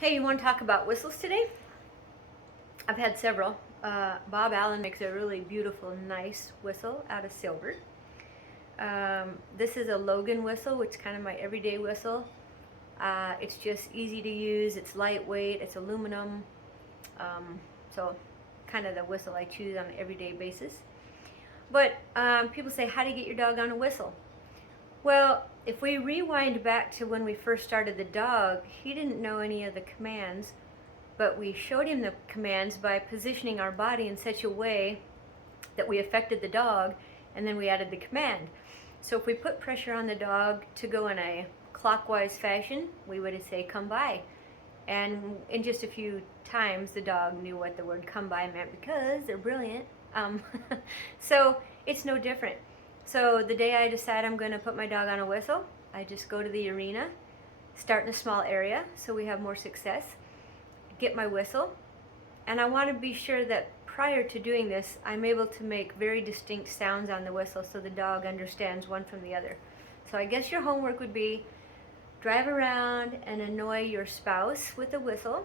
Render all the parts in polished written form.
Hey, you want to talk about whistles today? I've had several. Bob Allen makes a really beautiful, nice whistle out of silver. This is a Logan whistle, which is kind of my everyday whistle. It's just easy to use, it's lightweight, it's aluminum, so kind of the whistle I choose on an everyday basis. But people say, how do you get your dog on a whistle? Well, if we rewind back to when we first started the dog, he didn't know any of the commands, but we showed him the commands by positioning our body in such a way that we affected the dog, and then we added the command. So if we put pressure on the dog to go in a clockwise fashion, we would say come by. And in just a few times, the dog knew what the word come by meant because they're brilliant. So it's no different. So the day I decide I'm going to put my dog on a whistle, I just go to the arena, start in a small area so we have more success, get my whistle, and I want to be sure that prior to doing this, I'm able to make very distinct sounds on the whistle so the dog understands one from the other. So I guess your homework would be drive around and annoy your spouse with a whistle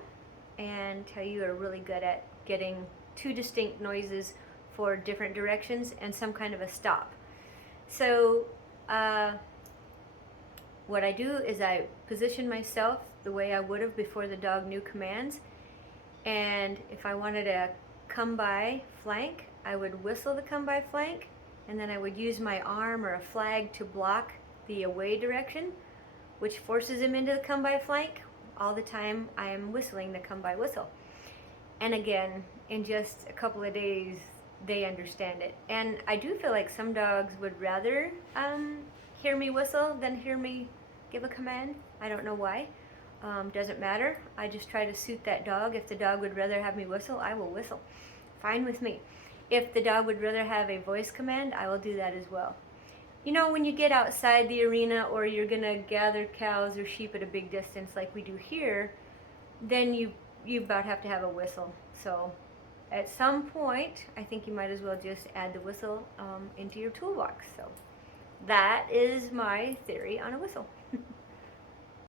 and tell you are really good at getting two distinct noises for different directions and some kind of a stop. So what I do is I position myself the way I would have before the dog knew commands, and if I wanted a come by flank, I would whistle the come by flank, and then I would use my arm or a flag to block the away direction, which forces him into the come by flank. All the time I am whistling the come by whistle. And again, in just a couple of days, they understand it. And I do feel like some dogs would rather hear me whistle than hear me give a command. I don't know why. Doesn't matter. I just try to suit that dog. If the dog would rather have me whistle, I will whistle. Fine with me. If the dog would rather have a voice command, I will do that as well. You know, when you get outside the arena or you're gonna gather cows or sheep at a big distance like we do here, then you about have to have a whistle. So at some point, I think you might as well just add the whistle into your toolbox. So that is my theory on a whistle.